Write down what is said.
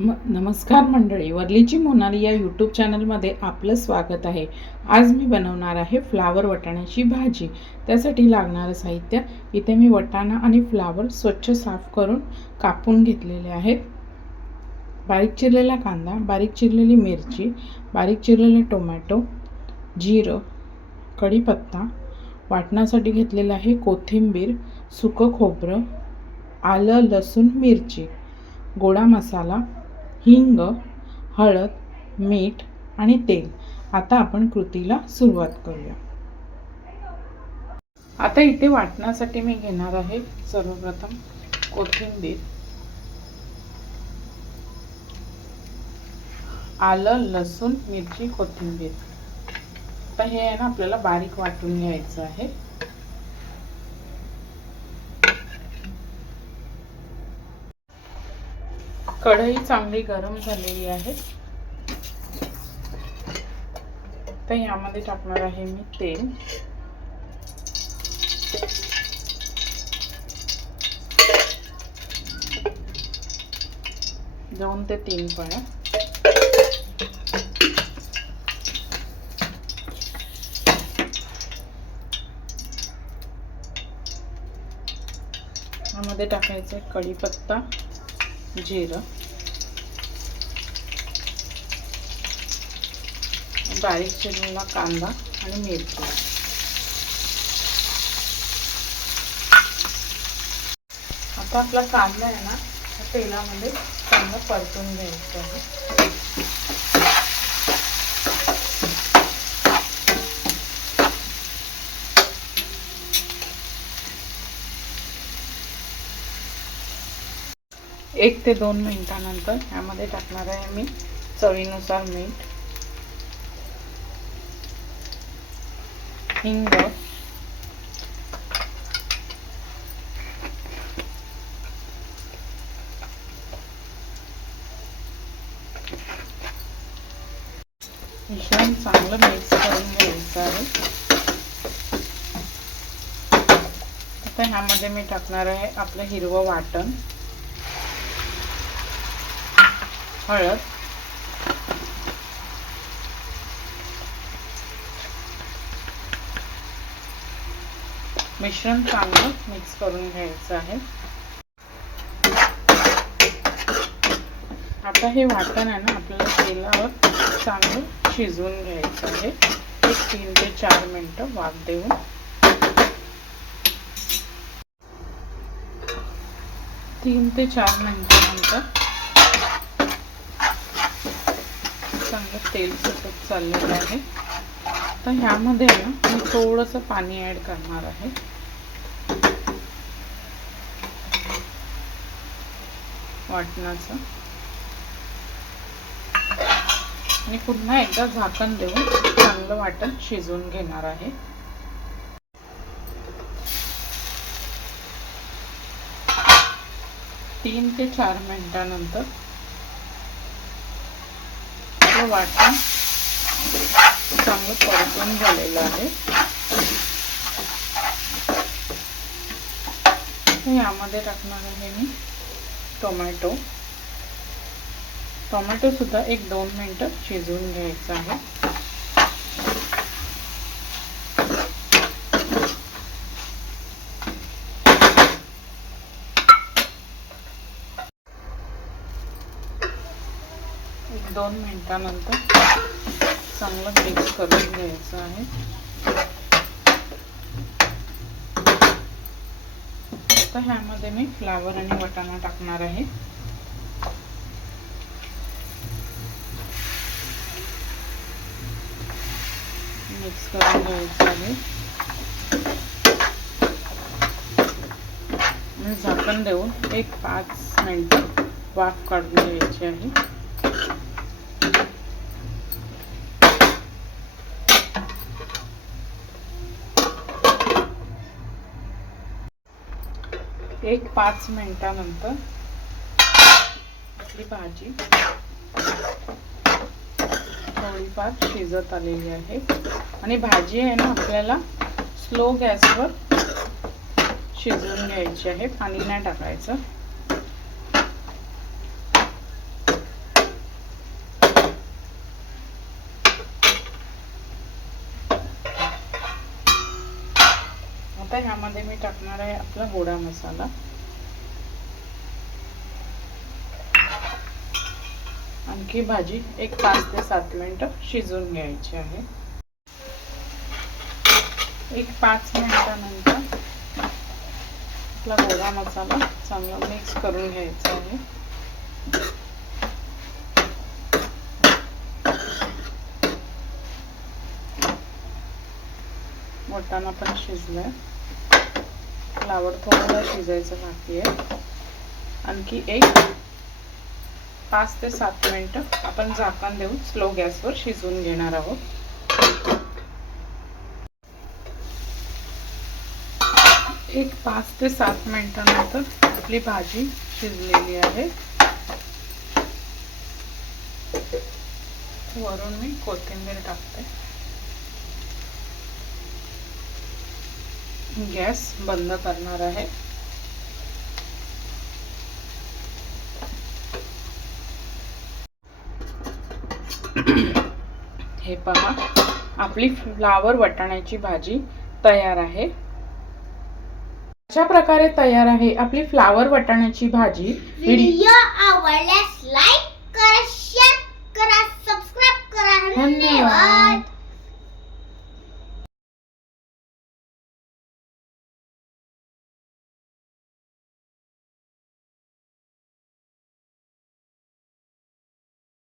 नमस्कार मंडळी, वरलीची मोनाली या यूट्यूब चॅनलमध्ये आपलं स्वागत आहे। आज मी बनवणार आहे फ्लावर वाटाण्याची भाजी। त्यासाठी लागणारं साहित्य इथे मी वाटाणा आणि फ्लावर स्वच्छ साफ करून कापून घेतलेले आहेत। बारीक चिरलेला कांदा, बारीक चिरलेली मिरची, बारीक चिरलेले टोमॅटो, जिरं, कढीपत्ता, वाटण्यासाठी घेतलेलं आहे कोथिंबीर, सुकं खोबरं, आलं, लसूण, मिरची, गोडा मसाला, हिंग, हळद, मीठ आणि तेल। आता आपण कृतीला सुरुवात करूया। आता इथे वाटण्यासाठी मी घेणार आहे सर्वप्रथम कोथिंबीर, आलं, लसूण, मिरची, कोथिंबीर। आता हे आहे ना आपल्याला बारीक वाटून घ्यायचं आहे। कढई चांगली गरम झालेली आहे। तर यामध्ये टाकणार आहे मी तेल, दोन ते तीन पळ्या। यामध्ये टाकायचं कढीपत्ता, जिरं, बारीक चिरलेला कांदा आणि मिरची। आता आपला कांदा आहे ना तेलामध्ये चांगला परतून घ्यायचा आहे। एक ते 2 मिनिटांनंतर यामध्ये टाकणार आहे मी चवीनुसार मीठ, हिंग, मिश्रण चांगलं मिक्स करून घ्यायचं आहे। आता ह्यामध्ये मी टाकणार आहे आपलं हिरवं वाटण, हळद, मिश्रण चांगलं मिक्स करून घ्यायचं आहे। आता हे वाटण आहे ना आपल्याला तेलावर चांगलं शिजवून घ्यायचं आहे। 3 ते 4 मिनिटं वाफ देऊन। 3 ते 4 मिनिटांनंतर चांगलं तेल सुटत चाललेलं आहे। तर ह्यामध्ये ना मी थोडंसं पाणी ॲड करणार आहे। वाटणाचं आणि पुन्हा एकदा झाकण देऊन चांगलं वाटण शिजवून घेणार आहे। तीन ते 4 मिनिटांनंतर वाटण चांगलं परतून झालेलं आहे। यामध्ये टाकणार आहे मी टोमॅटो सुद्धा 1-2 मिनिटं शिजवून घ्यायचं आहे। एक 2 मिनिटांनंतर चांगलं मिक्स करून घ्यायचं आहे। तर ह्यामध्ये मी फ्लावर आणि वाटाणा टाकणार आहे। मिक्स करून घ्यायचं आहे। झाकण देऊन 5 मिनिटं वाफ काढून घ्यायची आहे। एक 5 मिनिटांनंतर आपली भाजी थोडीफार शिजत आलेली आहे आणि भाजी आहे ना आपल्याला स्लो गॅसवर शिजवून घ्यायची आहे। पाणी नाही टाकायचं। आता ह्यामध्ये मी टाकणार आहे आपला गोडा मसाला. आणखी भाजी एक 5 ते 7 मिनिटं शिजवून घ्यायची आहे. एक 5 मिनिटानंतर आपला गोडा मसाला चांगला मिक्स करून घ्यायचा आहे. वाटाणा पण शिजलाय. फ्लावर थोडं शिजायचं बाकी आहे. आणखी एक 5 ते 7 मिनिटं आपण झाकण देऊन स्लो गॅसवर शिजवून घेणार आहोत. एक 5 ते 7 मिनिटांनंतर आपली भाजी शिजलेली आहे. वरून मी कोथिंबीर टाकते. गॅस बंद करणार आहे. हे पहा, आपली फ्लावर वाटाण्याची भाजी तयार आहे. अशा प्रकारे तयार आहे आपली फ्लावर वाटाण्याची भाजी. व्हिडिओ आवडल्यास लाईक करा, शेअर करा, सबस्क्राइब करा. धन्यवाद.